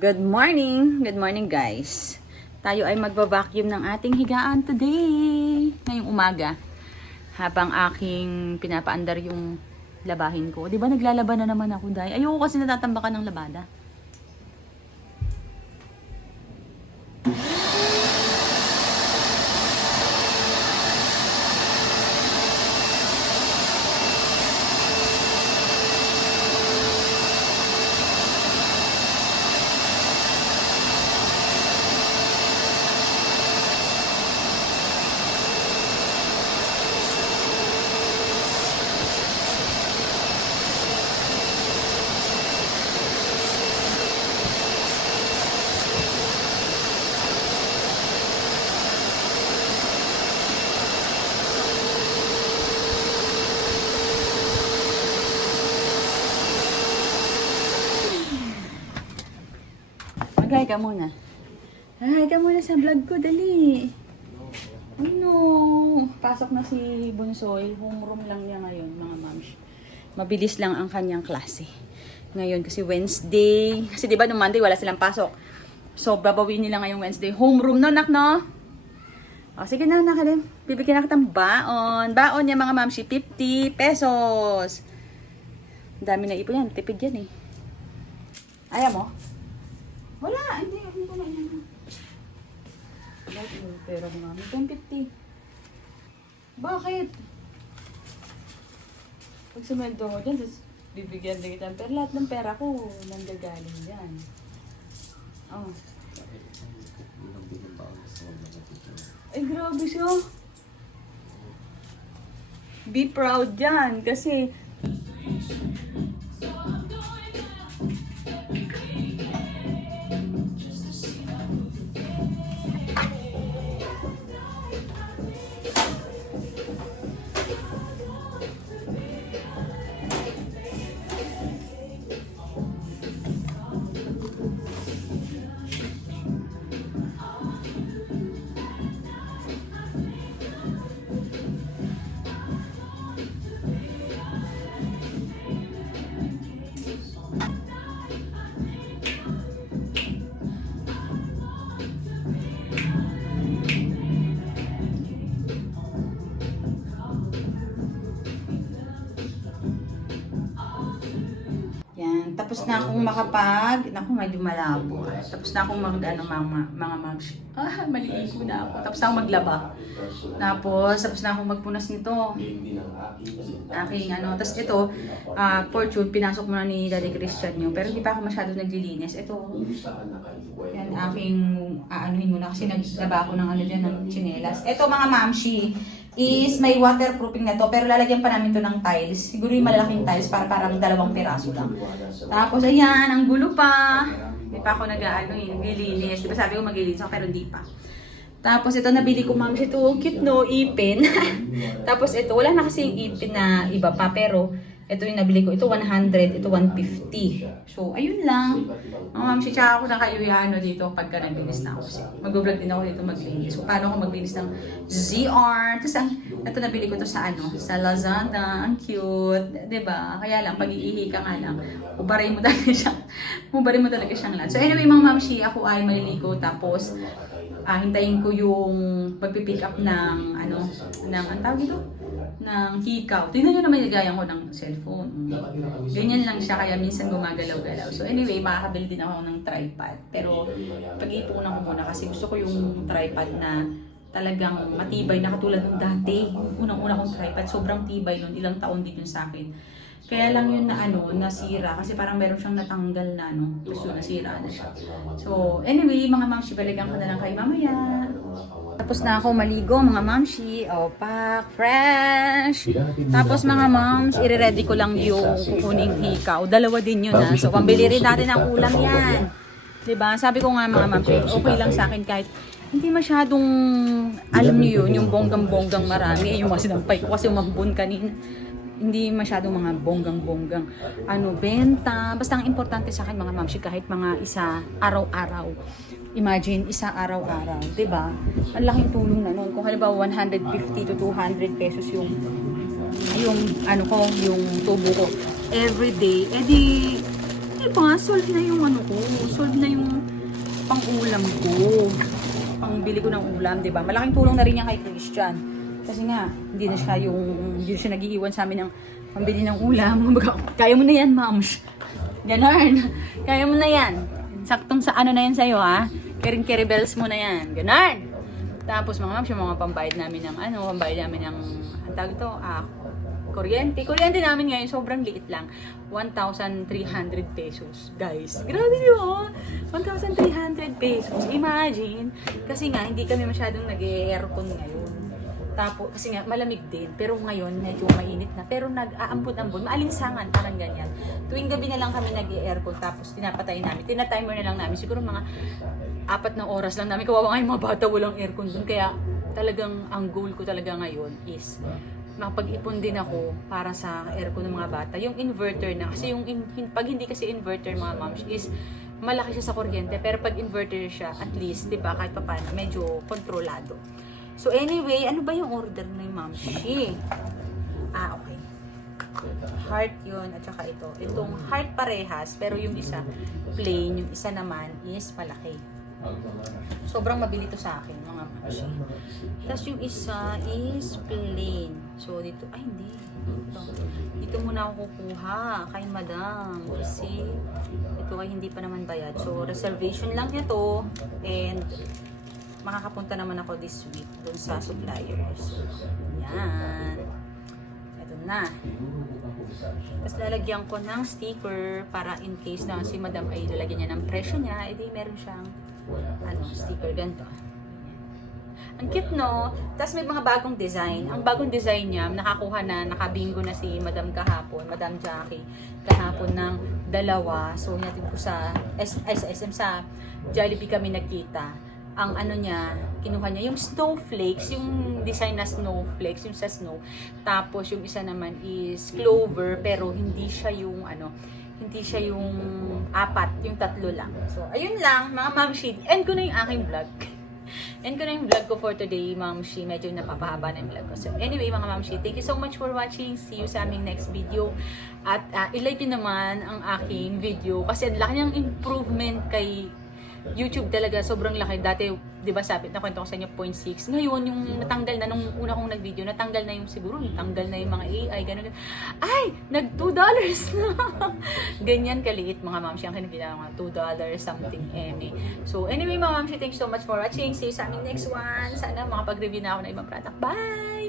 Good morning! Good morning guys! Tayo ay magba-vacuum ng ating higaan today! Ngayong umaga. Habang aking pinapaandar yung labahin ko. Di ba naglalaba na naman ako dahil ayoko kasi natatambakan ng labada. Mag-hi ka muna. Hi ka muna sa vlog ko, dali. Ano? Pasok na si Bunsoy. Homeroom lang niya ngayon, mga moms. Mabilis lang ang kanyang klase. Ngayon kasi Wednesday. Kasi diba nung Monday wala silang pasok. So, babawin nila ngayong Wednesday. Homeroom no, nak, no? O, sige na, nakalim. Bibigyan na kitang baon. Baon niya, mga mamsi, 50 pesos. Ang dami na ipon yan. Tipid yan eh. Ayaw mo? Wala, hindi ko na yan. Bakit yung pera mo namin? 10.50. Bakit? Pag sumento mo dyan, bibigyan din kita. Pero lahat ng pera ko, nanggagaling dyan. Oh. Ay, grabe siya. Be proud dyan, kasi tapos na akong naku, medyo malabo. Tapos na akong mga moms. Maligo na ako. Tapos na akong maglaba. Tapos na akong magpunas nito. Aking tapos ito, Fortune, pinasok muna ni Daddy Christian yun. Pero hindi pa ako masyado naglilinis. Ito, yan, aking aanuhin muna kasi naglaba ako ng ng tsinelas. Ito, mga mamshi, is may waterproofing na to, pero lalagyan pa namin to ng tiles. Siguro yung malalaking tiles para parang 2 piraso lang. Tapos ayan, ang gulo pa. Hindi pa ako naglilinis. Diba sabi ko maglilinis ako pero hindi pa. Tapos ito nabili ko, ma'am, ito cute no, ipin. Tapos ito, wala na kasi yung ipin na iba pa, pero ito yung nabili ko. Ito 100, ito 150. So, ayun lang. Ma'am, tsaka ako nakayuyano dito pagka naglinis na ako. Mag-vlog din ako dito maglinis. So, paano ako maglinis ng ZR. Tapos, ito nabili ko to sa sa Lazada. Ang cute. Diba? Kaya lang, pag-iihi ka nga lang, ubarin mo talaga siyang lahat. So, anyway, mga mamshi, ako ay maliligo. Tapos, hintayin ko yung pagpipick up ng ang tawag ito? Ng hikaw. Tingnan nyo naman nagayan ko ng cellphone. Ganyan lang siya, kaya minsan gumagalaw-galaw. So anyway, makakabili din ako ng tripod. Pero pag-iipunan ko muna kasi gusto ko yung tripod na talagang matibay na katulad ng dati. Unang-una kong tripod, sobrang tibay nun. Ilang taon din yun sa akin. Kaya lang yun na nasira kasi parang meron siyang natanggal na gusto nasira na siya. So anyway, mga mamshi, balikan ko na lang kayo mamaya. Tapos na ako maligo, mga mamshi. Pack, fresh. Tapos mga moms, i-ready ko lang yung kukuning hikaw. 2 din yun So pambili rin natin ng ulam yan. Diba? Sabi ko nga mga mamshi, okay lang sa akin kahit hindi masyadong, alam niyo yun, yung bonggang-bonggang marami. Yung mga sinampay ko kasi umambun kanina. Hindi masyadong mga bonggang-bonggang benta. Basta ang importante sa akin mga mamshi, kahit mga isa araw-araw. Imagine, isa araw-araw, 'di ba? Ang laking tulong na noon. Kung halimbawa 150 to 200 pesos yung yung tubo ko every day, edi, solve na yung solve na yung ulam ko. Pangbili ko ng ulam, di ba? Malaking tulong na rin yan kay Christian. Kasi nga, hindi na siya nag-iiwan sa amin ng pambili ng ulam. Kaya mo na yan, mams. Ganon. Kaya mo na yan. Saktong sa ano na yan sa'yo, ha? Kering-keri bells mo na yan. Ganon. Tapos mga mams, yung mga pambayad namin ng ang tawag ito, kuryente. Kuryente namin ngayon, sobrang liit lang. 1,300 pesos. Guys, grabe yun. 1,300 pesos. Imagine. Kasi nga, hindi kami masyadong nag-aircon ngayon. Tapos, kasi nga, malamig din. Pero ngayon, medyo mainit na. Pero nag-aambon-ambon. Maalinsangan, parang ganyan. Tuwing gabi na lang kami nag-aircon. Tapos, tinapatay namin. Tinatimer na lang namin. Siguro mga 4 na oras lang namin. Kawawa nga yung mga bata, walang aircon dun. Kaya, talagang, ang goal ko talaga ngayon is makapag-ipon din ako para sa aircon ng mga bata. Yung inverter na. Kasi yung pag hindi kasi inverter mga moms is malaki siya sa kuryente. Pero pag inverter siya, at least, di ba, kahit pa paano, medyo kontrolado. So anyway, ano ba yung order ni Ma'am Shi? Okay. Heart yun, at saka ito. Itong heart parehas, pero yung isa plain, yung isa naman is malaki. Sobrang mabili to sa akin, mga Ma'am Shi. Tapos yung isa is plain. So dito, hindi. Dito muna ako kukuha kay Madam. Kasi ito ay hindi pa naman bayad. So reservation lang ito. And makakapunta naman ako this week dun sa suppliers. Yan. Ito na. Tapos lalagyan ko ng sticker para in case na si Madam ay lalagyan niya ng presyo niya, edi meron siyang sticker ganito. Ang cute, no? Tapos may mga bagong design. Ang bagong design niya, nakabingo na si Madam kahapon, Madam Jackie, kahapon ng 2. So, natin ko sa SM, sa Jollibee kami nagkita. Ang niya, kinuha niya yung snowflakes, yung design na snowflakes, yung sa snow. Tapos yung isa naman is clover, pero hindi siya yung 4, yung 3 lang. So, ayun lang, mga mamshi. End ko na yung aking vlog. End ko na yung vlog ko for today, mamshi. Medyo napapahaba na yung vlog ko. So, anyway, mga mamshi, thank you so much for watching. See you sa aming next video. At i-like nyo naman ang aking video. Kasi ang laki ng improvement kay YouTube talaga, sobrang laki. Dati, di ba sabi, nakwento ko sa inyo, 0.6. Ngayon, yung natanggal na, nung una kong nag-video, natanggal na yung siguro, natanggal na yung mga AI, gano'n. Ay! Nag $2 na! Ganyan kaliit, mga mamshi. Ang kinagila mga $2 something eme. So, anyway, mga mamshi, thanks so much for watching. See you sa aming next one. Sana makapag-review na ako ng ibang product. Bye!